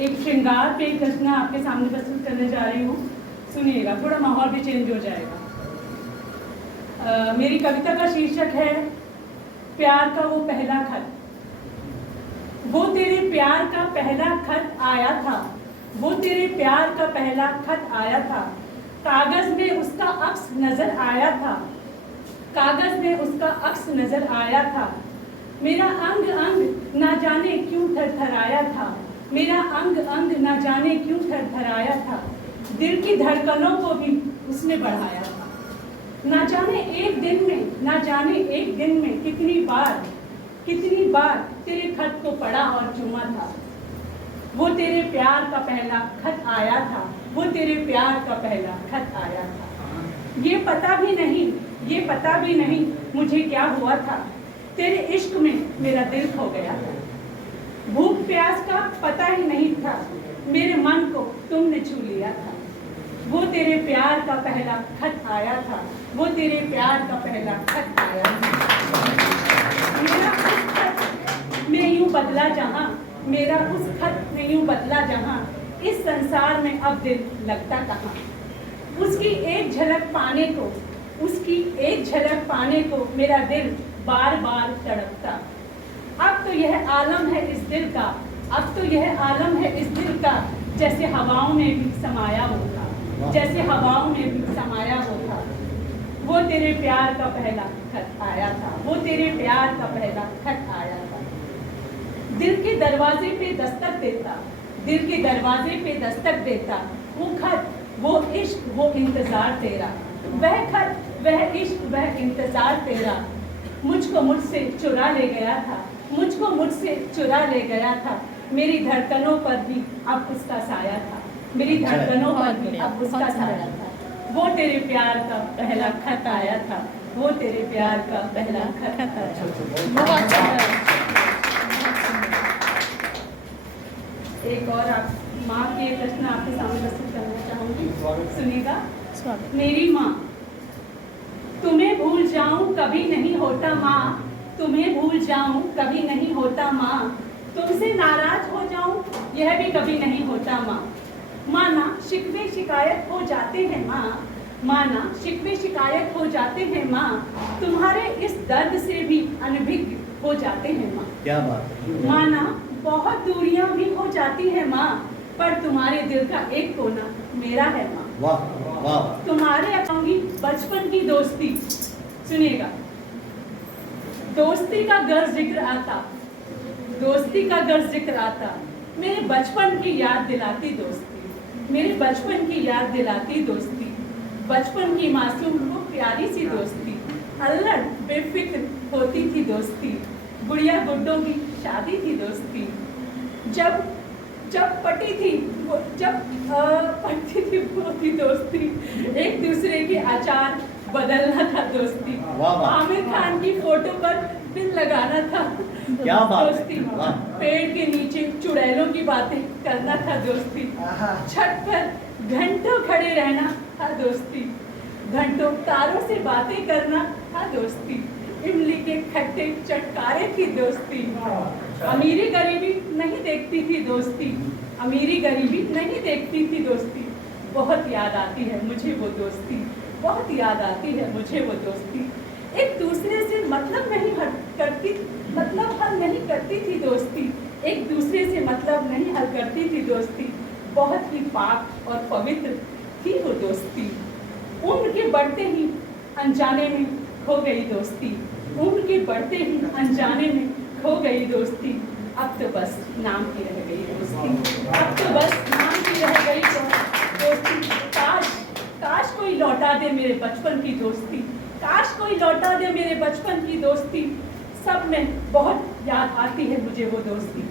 एक श्रृंगार पे एक रचना आपके सामने प्रस्तुत करने जा रही हूँ। सुनिएगा, थोड़ा माहौल भी चेंज हो जाएगा। मेरी कविता का शीर्षक है प्यार का वो पहला खत। वो तेरे प्यार का पहला खत आया था, वो तेरे प्यार का पहला खत आया था। कागज में उसका अक्स नजर आया था, कागज में उसका अक्स नजर आया था। मेरा अंग अंग ना जाने क्यों थरथराया था, मेरा अंग अंग ना जाने क्यों थरथराया था। दिल की धड़कनों को भी उसने बढ़ाया था। ना जाने एक दिन में, ना जाने एक दिन में कितनी बार तेरे खत को पढ़ा और चूमा था। वो तेरे प्यार का पहला खत आया था, वो तेरे प्यार का पहला खत आया था। ये पता भी नहीं मुझे क्या हुआ था। तेरे इश्क में मेरा दिल खो गया था। भूख प्यास का पता ही नहीं था, मेरे मन को तुमने छू लिया था। वो तेरे प्यार का पहला खत आया था, वो तेरे प्यार का पहला खत आया था। मेरा उस खत में यूं बदला जहां, मेरा उस खत में यूं बदला जहां, इस संसार में अब दिल लगता कहाँ। उसकी एक झलक पाने को मेरा दिल बार बार तड़पता। अब तो यह आलम है इस दिल का, जैसे हवाओं में भी समाया होता। वो तेरे प्यार का पहला खत आया था, वो तेरे प्यार का पहला खत आया था। दिल के दरवाजे पे दस्तक देता, वो खत, वो इश्क, वो इंतजार तेरा। वह खत, वह इश्क, वह इंतजार तेरा। मुझको मुझसे चुरा ले गया था। मेरी धड़कनों पर भी अब उसका साया था, वो तेरे प्यार का पहला खत आया था, वो तेरे प्यार का पहला खत आया था। एक और आप माँ की एक रचना आपके सामने प्रस्तुत करना चाहूंगी, सुनिएगा। मेरी माँ, तुम्हें भूल जाऊं कभी नहीं होता माँ, तुम्हें भूल जाऊं कभी नहीं होता माँ। तुमसे नाराज हो जाऊं यह भी कभी नहीं होता माँ। माना शिकवे शिकायत हो जाते हैं माँ, तुम्हारे इस दर्द से भी अनभिज्ञ हो जाते हैं माँ। क्या बात है। माना बहुत दूरियां भी हो जाती है माँ, पर तुम्हारे दिल का एक कोना मेरा है माँ। वाह वाह। तुम्हारे अपनी बचपन की दोस्ती, सुनिएगा। दोस्ती का गर जिक्र आता, मेरे बचपन की याद दिलाती दोस्ती, बचपन की मासूम वो प्यारी सी दोस्ती। अल्लड़ बेफिक्र होती थी दोस्ती, गुड़िया गुड्डों की शादी थी दोस्ती। जब पटी थी वो थी दोस्ती, एक दूसरे के आचार बदलना था दोस्ती। आमिर खान की फोटो पर दिल लगाना था दोस्ती। पेड़ के नीचे चुड़ैलों की बातें करना था दोस्ती। छत पर घंटों खड़े रहना था दोस्ती, घंटों तारों से बातें करना था दोस्ती। इमली के खट्टे चटकारे थी दोस्ती। अमीरी गरीबी नहीं देखती थी दोस्ती। बहुत याद आती है मुझे वो दोस्ती। एक दूसरे से मतलब हल नहीं करती थी दोस्ती, एक दूसरे से मतलब नहीं हल करती थी दोस्ती। बहुत ही पाक और पवित्र थी वो दोस्ती। उम्र के बढ़ते ही अनजाने में खो गई दोस्ती। अब तो बस नाम की रह गई दोस्ती। काश कोई लौटा दे मेरे बचपन की दोस्ती। सब में बहुत याद आती है मुझे वो दोस्ती।